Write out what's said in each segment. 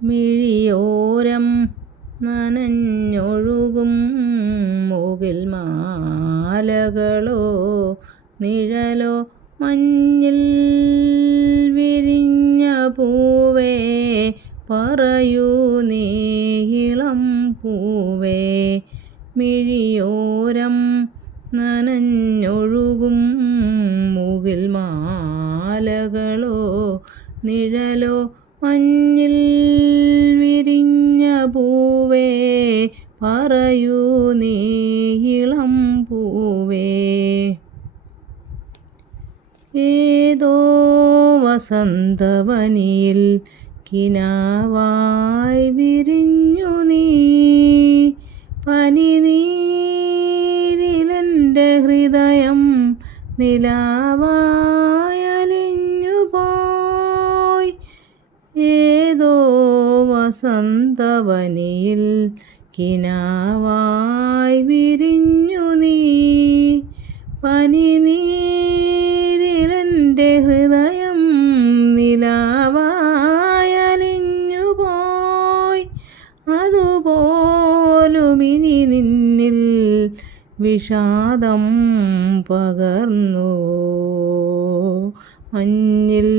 മിഴിയോരം നനഞ്ഞൊഴുകും മുകിൽ മാലകളോ നിഴലോ മഞ്ഞിൽ വിരിഞ്ഞ പൂവേ പറയൂ നീ ഇളം പൂവേ. മിഴിയോരം നനഞ്ഞൊഴുകും മുകിൽ മാലകളോ നിഴലോ മഞ്ഞിൽ വിരിഞ്ഞ പൂവേ പറയൂ നീ ഇളം പൂവേ. ഏതോ വസന്തവനിയിൽ കിനാവായി വിരിഞ്ഞു നീ, പനിനീരിലെൻ്റെ ഹൃദയം നിലാവായലിഞ്ഞു പോയി. ഏതോ വസന്തവനിയിൽ കിനാവായി വിരിഞ്ഞു നീ, പനിനീരിലെൻ്റെ ഹൃദയം നിലാവായലിഞ്ഞു പോയി. അതുപോലുമിനി നിന്നിൽ വിഷാദം പകർന്നു, മഞ്ഞിൽ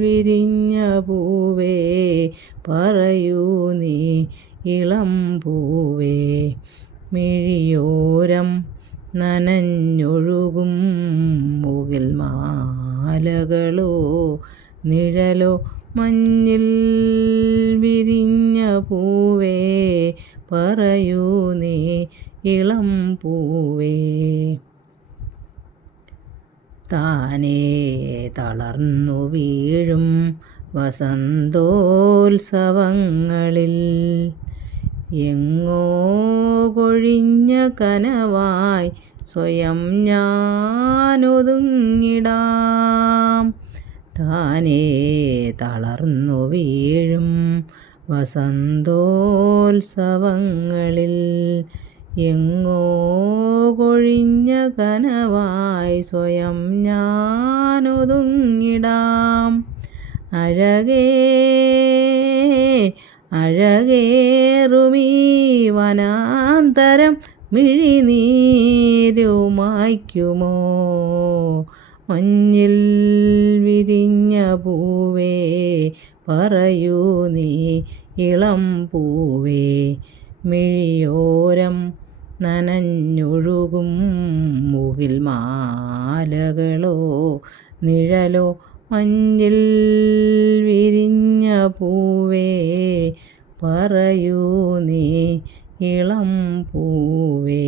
വിരിഞ്ഞ പൂവേ പറയൂ നീ ഇളം പൂവേ. മിഴിയോരം നനഞ്ഞൊഴുകും മുകിൽ മാലകളോ നിഴലോ മഞ്ഞിൽ വിരിഞ്ഞ പൂവേ പറയൂ നീ ഇളം പൂവേ. താനേ തളർന്നു വീഴും വസന്തോത്സവങ്ങളിൽ എങ്ങോ കൊഴിഞ്ഞ കനവായി സ്വയം ഞാനൊതുങ്ങിടാം. താനേ തളർന്നു വീഴും വസന്തോത്സവങ്ങളിൽ എങ്ങോ കൊഴിഞ്ഞ കനവായി സ്വയം ഞാനൊതുങ്ങിടാം. അഴകേ അഴകേറുമീ വനാന്തരം മിഴിനീരുമായ്ക്കുമോ, മഞ്ഞിൽ വിരിഞ്ഞ പൂവേ പറയൂ നീ ഇളം പൂവേ. മിഴിയോരം നനഞ്ഞൊഴുകും മുകിൽ മാലകളോ നിഴലോ മഞ്ഞിൽ വിരിഞ്ഞ പൂവേ പറയൂ നീ ഇളം പൂവേ.